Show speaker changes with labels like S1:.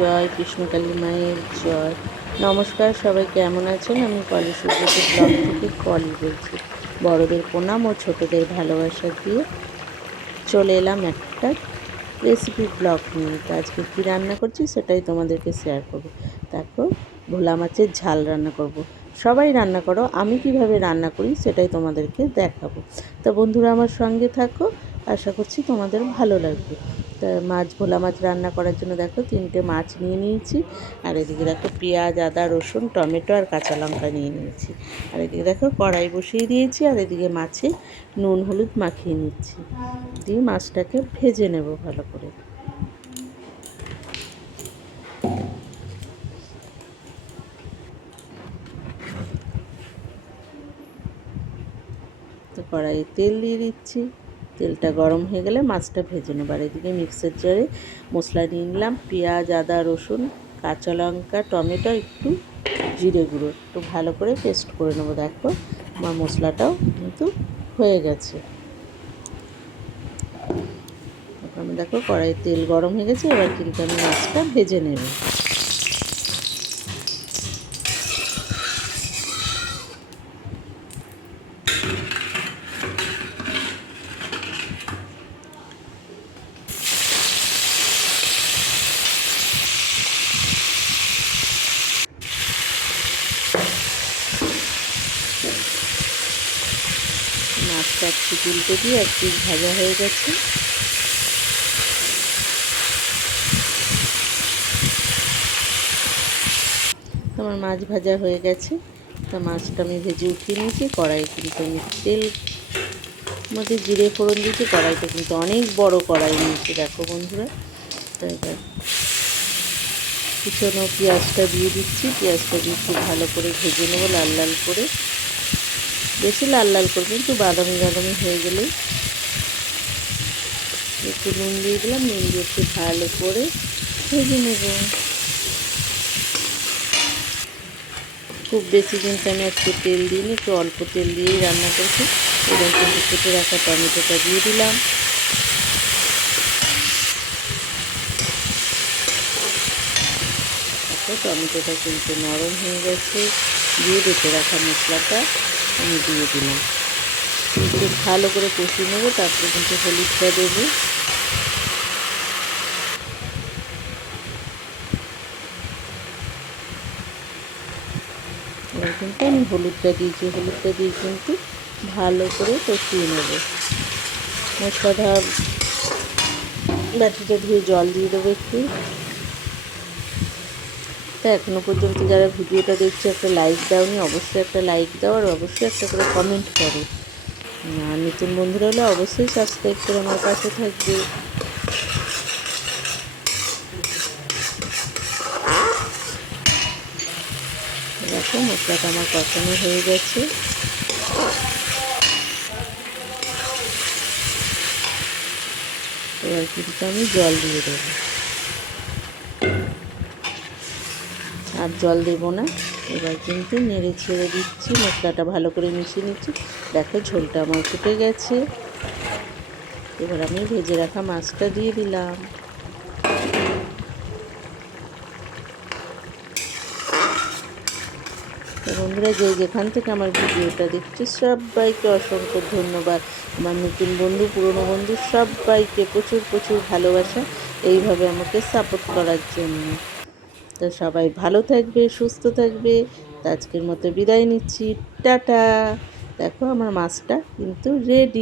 S1: জয় কৃষ্ণকালী মায়ের জয়। নমস্কার, সবাই কেমন আছেন? আমি পলি সুব্রত ব্লগ থেকে পলি বলছি। বড়দের প্রণাম ও ছোটদের ভালোবাসা দিয়ে চলে এলাম একটা রেসিপি ব্লগ নিয়ে। তো আজকে কী রান্না করছি সেটাই তোমাদেরকে শেয়ার করব। তারপর ভোলা মাছের ঝাল রান্না করব। সবাই রান্না করো, আমি কীভাবে রান্না করি সেটাই তোমাদেরকে দেখাবো। তো বন্ধুরা আমার সঙ্গে থাকো, আশা করছি তোমাদের ভালো লাগবে। মাছ, ভোলা মাছ রান্না করার জন্য দেখো তিনটে মাছ নিয়ে নিয়েছি। আর এদিকে দেখো পেঁয়াজ, আদা, রসুন, টমেটো আর কাঁচা লঙ্কা নিয়ে নিয়েছি। আর এদিকে দেখো কড়াই বসিয়ে দিয়েছি আর এদিকে মাছে নুন, হলুদ মাখিয়ে নিচ্ছি। দিয়ে মাছটাকে ভেজে নেব ভালো করে। কড়াইয়ে তেল দিয়ে দিচ্ছি। তেলটা গরম হয়ে গেলে মাছটা ভেজে নেব। আর এদিকে মিক্সার জারে মশলা নিয়ে নিলাম, পেঁয়াজ, আদা, রসুন, কাঁচা লঙ্কা, টমেটো, একটু জিরে গুঁড়ো। একটু ভালো করে পেস্ট করে নেব, দেখো আমার মশলাটাও কিন্তু হয়ে গেছে। আমি দেখো কড়াইয়ে তেল গরম হয়ে গেছে, এবার কিন্তু আমি মাছটা ভেজে নেব। একটু তুলতে দিয়ে পিস ভাজা হয়ে গেছে। আমার মাছ ভাজা হয়ে গেছে। তা মাছটা আমি ভেজে উঠিয়ে নিয়েছি। কড়াই কিন্তু আমি তেল, মধ্যে জিরে ফোড়ন দিয়েছি। কড়াইটা কিন্তু অনেক বড় কড়াই নিয়েছি, দেখো বন্ধুরা। তো এবার পিছনেও পেঁয়াজটা দিয়ে দিচ্ছি। পেঁয়াজটা দিয়ে ভালো করে ভেজে নেব, লাল লাল করে। বেশি লাল লাল করবে, একটু বাদামি বাদামি হয়ে গেলে। একটু নুন দিয়ে দিলাম, নুন দিয়ে একটু ভালো করে ভেজে নেব। খুব বেশি কিন্তু আমি একটু তেল দিইনি, একটু অল্প তেল দিয়েই রান্না করছি। এবার কিন্তু কেটে রাখা টমেটোটা দিয়ে দিলাম। টমেটোটা কিন্তু নরম হয়ে গেছে, দিয়ে বেটে রাখা মশলাটা। আমি দিয়ে দিলাম। একটু ভালো করে কষিয়ে নেব, তারপরে কিন্তু হলুদটা দেবো। কিন্তু আমি হলুদটা দিয়েছি, হলুদটা দিয়ে কিন্তু ভালো করে কষিয়ে নেব। মশলাটা বাটিটা ধুয়ে জল দিয়ে দেবো একটু। তা এখনও পর্যন্ত যারা ভিডিওটা দেখছে, একটা লাইক দাওনি, অবশ্যই একটা লাইক দাও আর অবশ্যই একটা করে কমেন্ট করো। আর নতুন বন্ধুরা হলে অবশ্যই সাবস্ক্রাইব করে আমার পাশে থাকবে। দেখো মশলাটা আমার কষানো হয়ে গেছে। এবার কিন্তু আমি জল দিয়ে দেবো। আর জল দেব না। এবার কিন্তু নেড়ে ছেড়ে দিচ্ছি, মশলাটা ভালো করে মিশিয়ে নিচ্ছি। দেখো ঝোলটা আমার ফুটে গেছে। এবার আমি ভেজে রাখা মাছটা দিয়ে দিলাম। বন্ধুরা, যে যেখান থেকে আমার ভিডিওটা দেখছে, সবাইকে অসংখ্য ধন্যবাদ। আমার নতুন বন্ধু, পুরনো বন্ধু, সবাইকে প্রচুর প্রচুর ভালোবাসা। এইভাবে আমাকে সাপোর্ট করার জন্য। তো সবাই ভালো থাকবে, সুস্থ থাকবে। তো আজকের মতো বিদায় নিচ্ছি। টাটা। দেখো আমার মাছটা কিন্তু রেডি